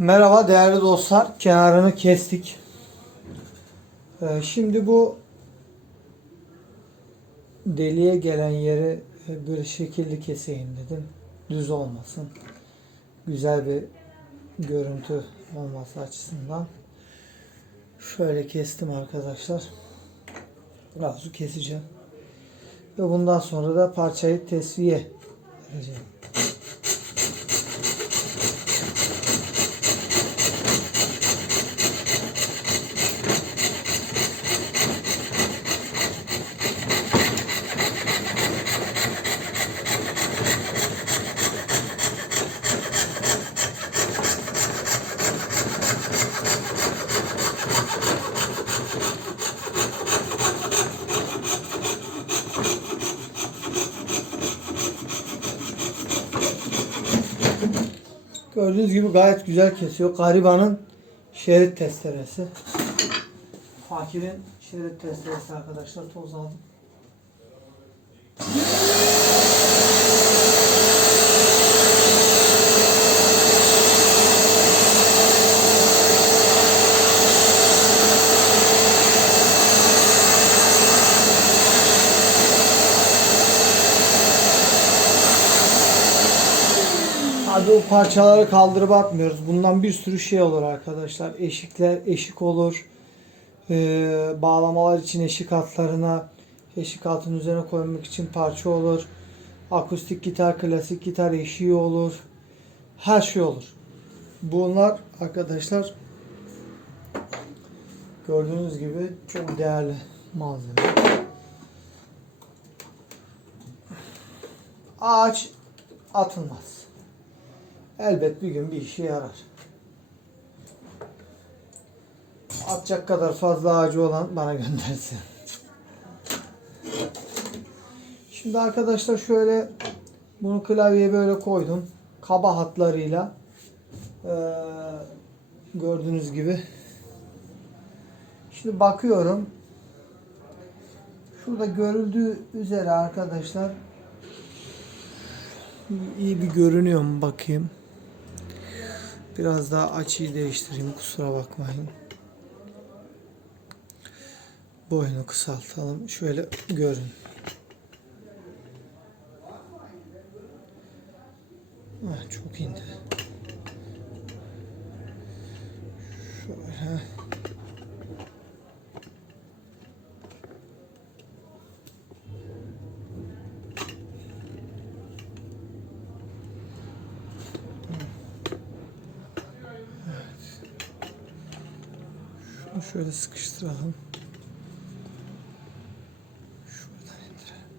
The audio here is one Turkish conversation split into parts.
Merhaba değerli dostlar. Kenarını kestik. Ee, şimdi bu deliğe gelen yeri e, böyle şekilli keseyim dedim. Düz olmasın. Güzel bir görüntü olması açısından. Şöyle kestim arkadaşlar. Biraz keseceğim. Ve bundan sonra da parçayı tesviye vereceğim. Gördüğünüz gibi gayet güzel kesiyor. Garibanın şerit testeresi. Fakirin şerit testeresi arkadaşlar toz aldım. Parçaları kaldırıp atmıyoruz. Bundan bir sürü şey olur arkadaşlar. Eşikler, eşik olur. Ee, bağlamalar için eşik altlarına, eşik altın üzerine koymak için parça olur. Akustik gitar, klasik gitar eşiği olur. Her şey olur. Bunlar arkadaşlar gördüğünüz gibi çok değerli malzeme. Ağaç atılmaz. Elbet bir gün bir işe yarar. Atacak kadar fazla ağacı olan bana göndersin. Şimdi arkadaşlar şöyle bunu klavyeye böyle koydum. Kaba hatlarıyla eee, gördüğünüz gibi. Şimdi bakıyorum. Şurada görüldüğü üzere arkadaşlar iyi bir görünüyor mu bakayım. Biraz daha açıyı değiştireyim kusura bakmayın. Boyunu kısaltalım. Şöyle görün. Ah, çok indi. Şöyle. Şunu şöyle sıkıştıralım. Şuradan indirelim.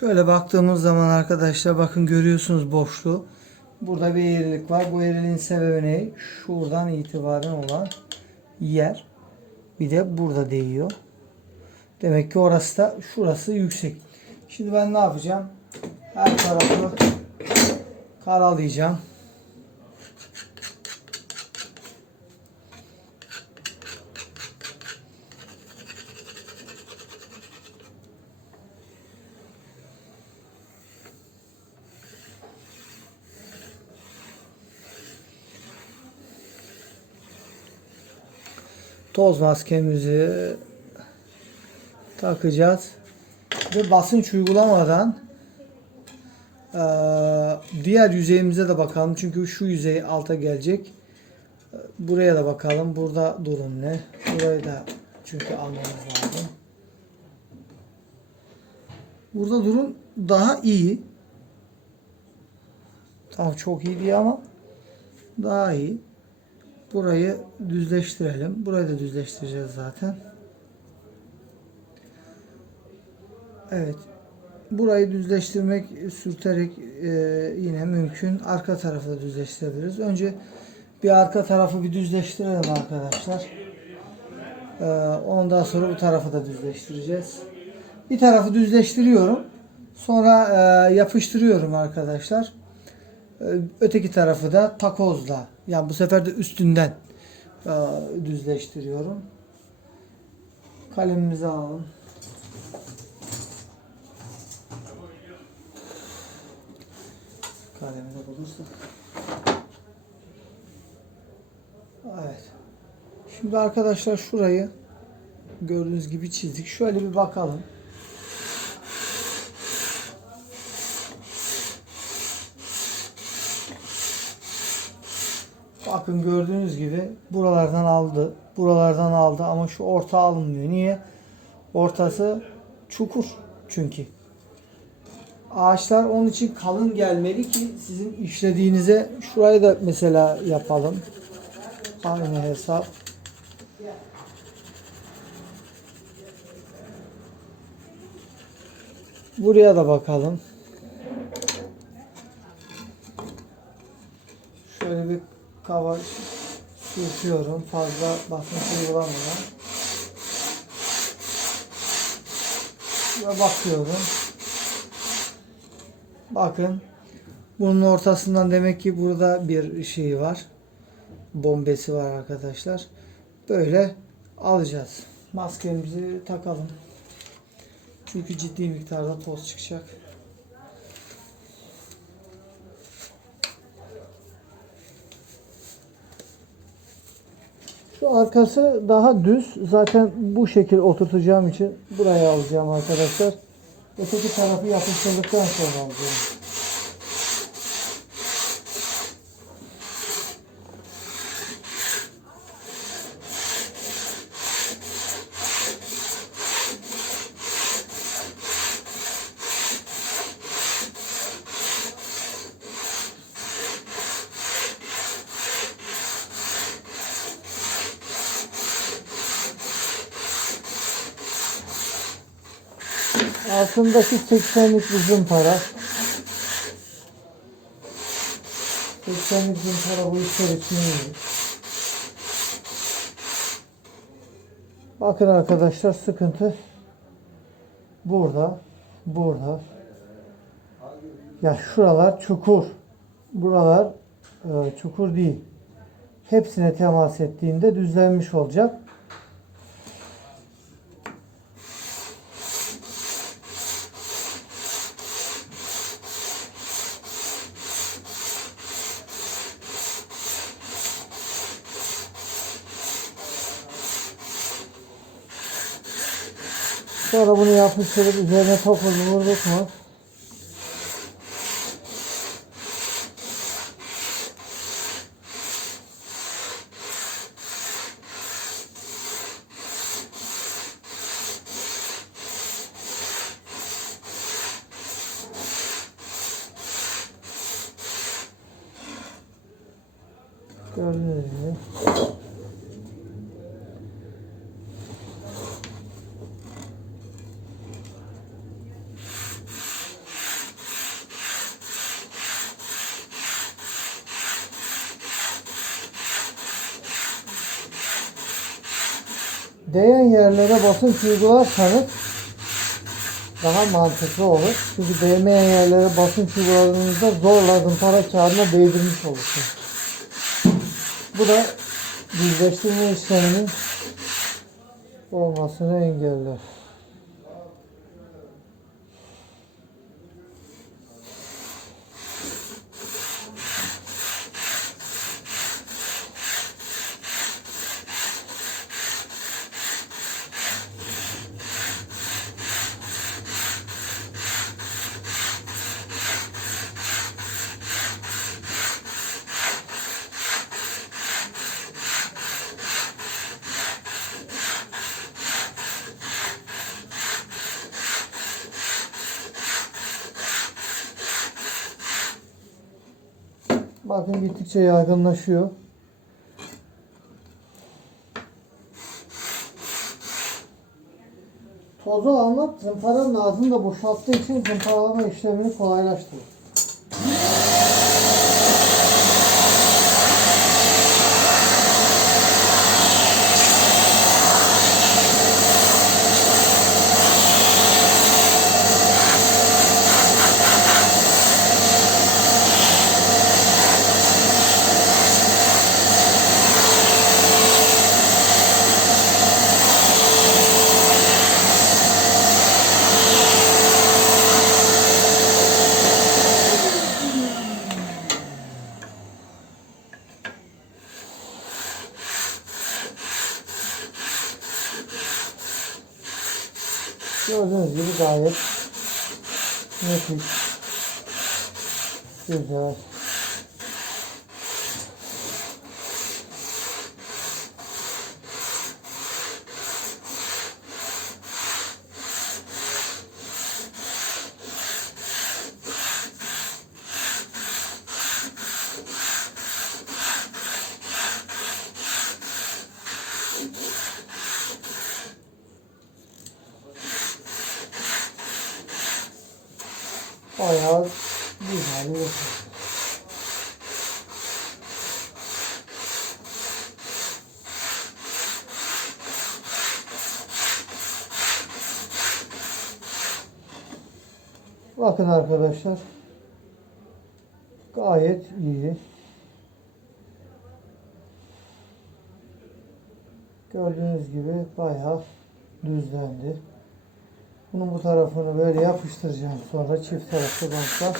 Şöyle baktığımız zaman arkadaşlar bakın görüyorsunuz boşluğu. Burada bir eğrilik var. Bu eğriliğin sebebi ne? Şuradan itibaren olan yer. Bir de burada değiyor. Demek ki orası da şurası yüksek. Şimdi ben ne yapacağım? Her tarafı karalayacağım. Toz maskemizi takacağız ve basınç uygulamadan eee, diğer yüzeyimize de bakalım. Çünkü şu yüzey alta gelecek. Buraya da bakalım. Burada durum ne? Burayı da çünkü almamız lazım. Burada durum daha iyi. Tamam çok iyi değil ama daha iyi. Burayı düzleştirelim. Burayı da düzleştireceğiz zaten. Evet. Burayı düzleştirmek, sürterek e, yine mümkün. Arka tarafı da düzleştirebiliriz. Önce bir arka tarafı bir düzleştirelim arkadaşlar. E, ondan sonra bu tarafı da düzleştireceğiz. Bir tarafı düzleştiriyorum. Sonra e, yapıştırıyorum arkadaşlar. Ee, öteki tarafı da takozla. Yani bu sefer de üstünden e, düzleştiriyorum. Kalemimizi alalım. Kalemini bulursak. Evet. Şimdi arkadaşlar şurayı gördüğünüz gibi çizdik. Şöyle bir bakalım. Bakın gördüğünüz gibi buralardan aldı. Buralardan aldı ama şu orta alınmıyor. Niye? Ortası çukur çünkü. Ağaçlar onun için kalın gelmeli ki sizin işlediğinize şurayı da mesela yapalım. Aynı hesap. Buraya da bakalım. Şöyle bir kava sürtüyorum fazla basınç uygulamadan. Ve bakıyorum. Bakın. Bunun ortasından demek ki burada bir şey var. Bombesi var arkadaşlar. Böyle alacağız. Maskemizi takalım. Çünkü ciddi miktarda toz çıkacak. Şu arkası daha düz. Zaten bu şekil oturtacağım için buraya alacağım arkadaşlar. Öteki tarafı yapıştırdıktan sonra alacağım. Altındaki 80'lik bir zımpara. 80'lik zımpara bu işler için iyi. Bakın arkadaşlar sıkıntı burada, burada. Ya şuralar çukur. Buralar e, çukur değil. Hepsine temas ettiğinde düzlenmiş olacak. Sonra bunu yapıştırıp üzerine topuzu vurduk mu? Gördüğünüz gibi. Değen yerlere basınç uygularsanız daha mantıklı olur. Çünkü değmeyen yerlere basınç uyguladığınızda zorla zımpara kağıdına değdirmiş olursunuz. Bu da düzleştirme işleminin olmasını engeller. Bakın gittikçe yaygınlaşıyor. Tozu almak zımparanın ağzını da boşalttığı için zımparalama işlemini kolaylaştırır. Gördüğünüz gibi gayet nefis. Güzel. Bayağı güzel bir Bakın arkadaşlar. Gayet iyi. Gördüğünüz gibi bayağı düzlendi. Bunun bu tarafını böyle yapıştıracağım. Sonra çift taraflı bantla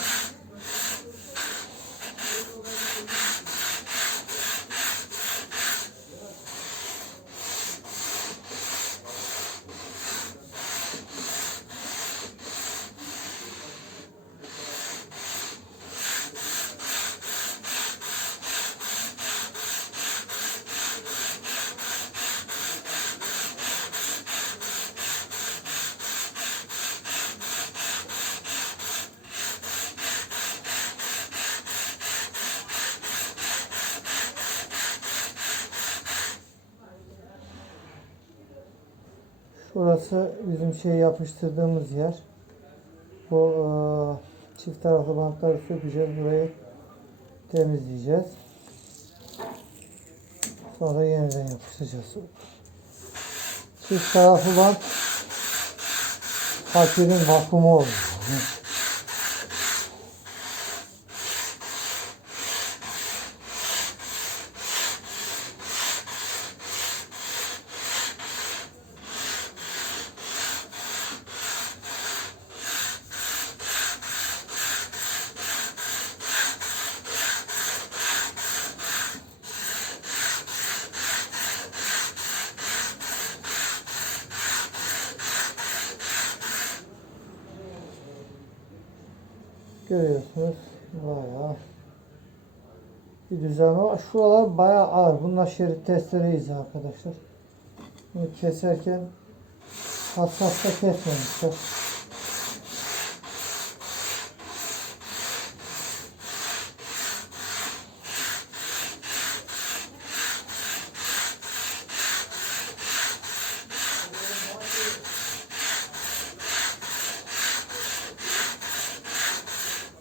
Şurası bizim şey yapıştırdığımız yer. Bu eee, çift taraflı bantları sökeceğiz. Burayı temizleyeceğiz. Sonra yeniden yapıştıracağız. Çift taraflı bant fakirin vakumu oluyor. Görüyorsunuz bayağı bir düzenli var. Şuralar bayağı ağır. Bunlar şerit testereyiz arkadaşlar. Bunu keserken hassas da kesmemişler.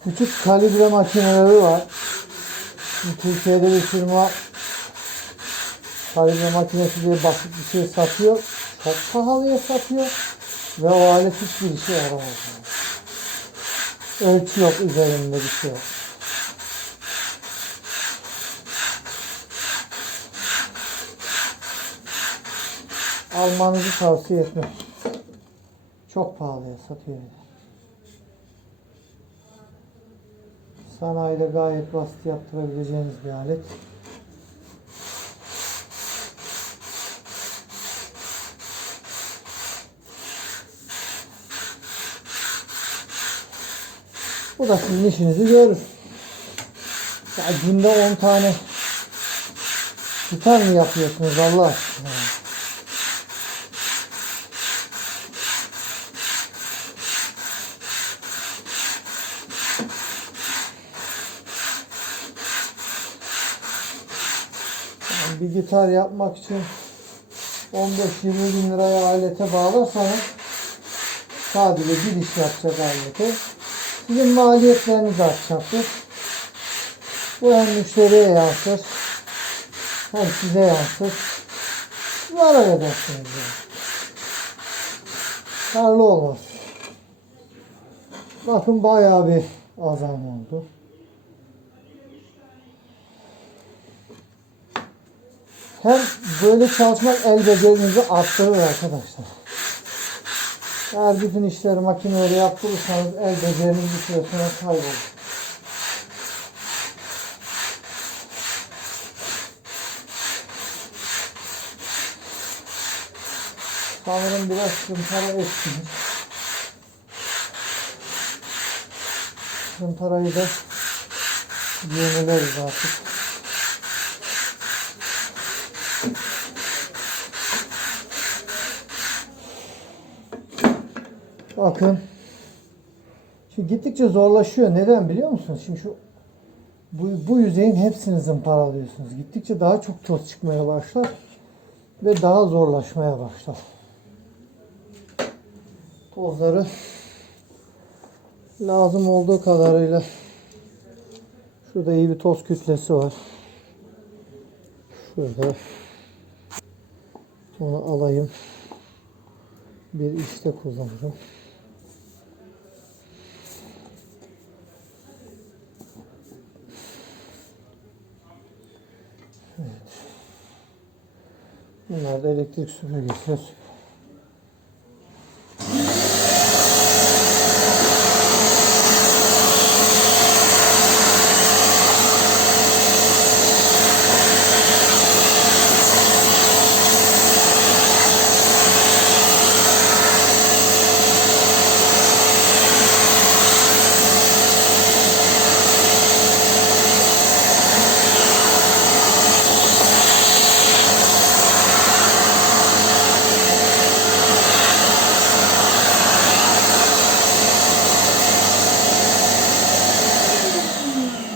Küçük kalibre makineleri var. Türkiye'de bir firma kalibre makinesi diye basit bir şey satıyor. Çok pahalıya satıyor. Ve o alet hiçbir işe yaramaz. Ölçü yok üzerinde bir şey yok. Almanızı tavsiye etmem. Çok pahalıya satıyor. bir de. Sanayide gayet basit yaptırabileceğiniz bir alet. Bu da sizin işinizi görür. Ya günde 10 tane gitar mı yapıyorsunuz Allah aşkına? Gitar yapmak için 15-20 bin liraya alete bağlarsanız sadece bir iş yapacak aleti. Sizin maliyetleriniz artacaktır. Bu hem müşteriye yansır hem size yansır. Zarar edersiniz yani. Karlı olmaz. Bakın bayağı bir azam oldu. Hem böyle çalışmak el becerinizi arttırır arkadaşlar. Eğer bütün işleri makineyle yaptırırsanız el beceriniz bir süre sonra kaybolur. Sanırım biraz sıntara ettiniz. Sıntarayı da yenileriz artık. Bakın. Şimdi gittikçe zorlaşıyor. Neden biliyor musunuz? Şimdi şu bu, bu yüzeyin hepsini zımparalıyorsunuz. Gittikçe daha çok toz çıkmaya başlar ve daha zorlaşmaya başlar. Tozları lazım olduğu kadarıyla şurada iyi bir toz kütlesi var. Şurada onu alayım. Bir işte kullanırım. Bunlar da elektrik süpürgesi.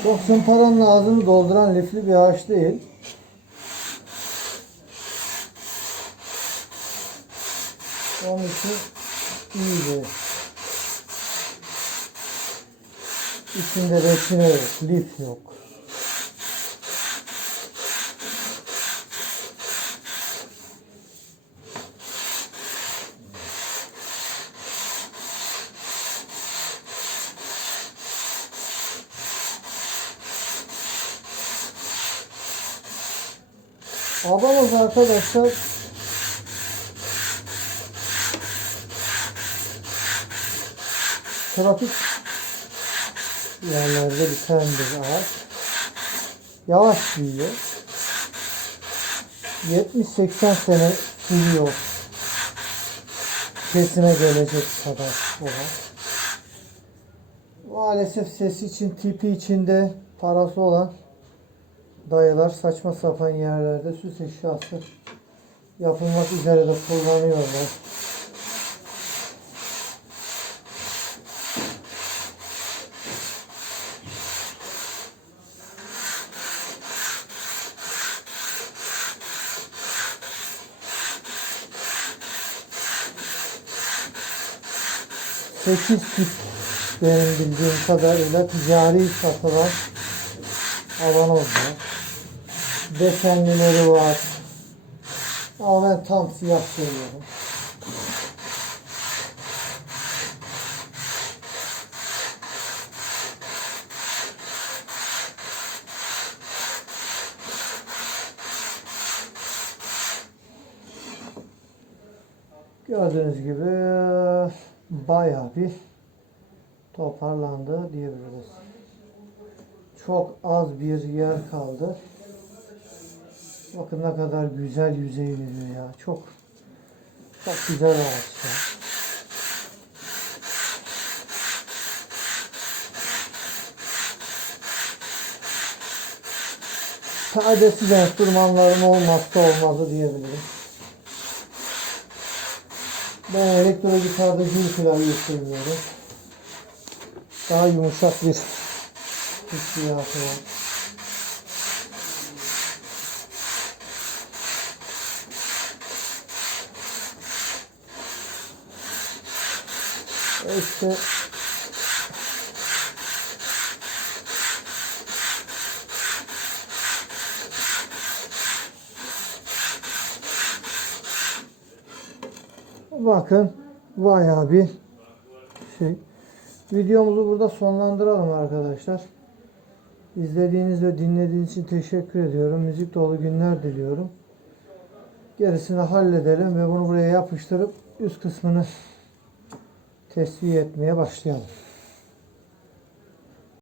Çok zımparanın ağzını dolduran lifli bir ağaç değil. Onun için iyice içinde yok, lif yok. Arkadaşlar trafik yerlerde biten bir ağaç. Yavaş büyüyor. 70-80 sene sürüyor. Kesime gelecek kadar olan. Maalesef sesi için, tipi içinde parası olan dayılar saçma sapan yerlerde süs eşyası yapılmak üzere de kullanıyorlar. Sekiz tip benim bildiğim kadarıyla ticari satılan avanoz var. Desenlileri var. Ama ben tam siyah seviyorum. Gördüğünüz gibi bayağı bir toparlandı diyebiliriz. Çok az bir yer kaldı. Bakın ne kadar güzel yüzey veriyor ya. Çok çok güzel ağaç ya. Sadesi enstrümanların olmazsa olmazı diyebilirim. Ben elektro gitarda gül klavye seviyorum. Daha yumuşak bir hissiyatı var. İşte bakın bayağı bir şey. Videomuzu burada sonlandıralım arkadaşlar. İzlediğiniz ve dinlediğiniz için teşekkür ediyorum. Müzik dolu günler diliyorum. Gerisini halledelim ve bunu buraya yapıştırıp üst kısmını tesviye etmeye başlayalım.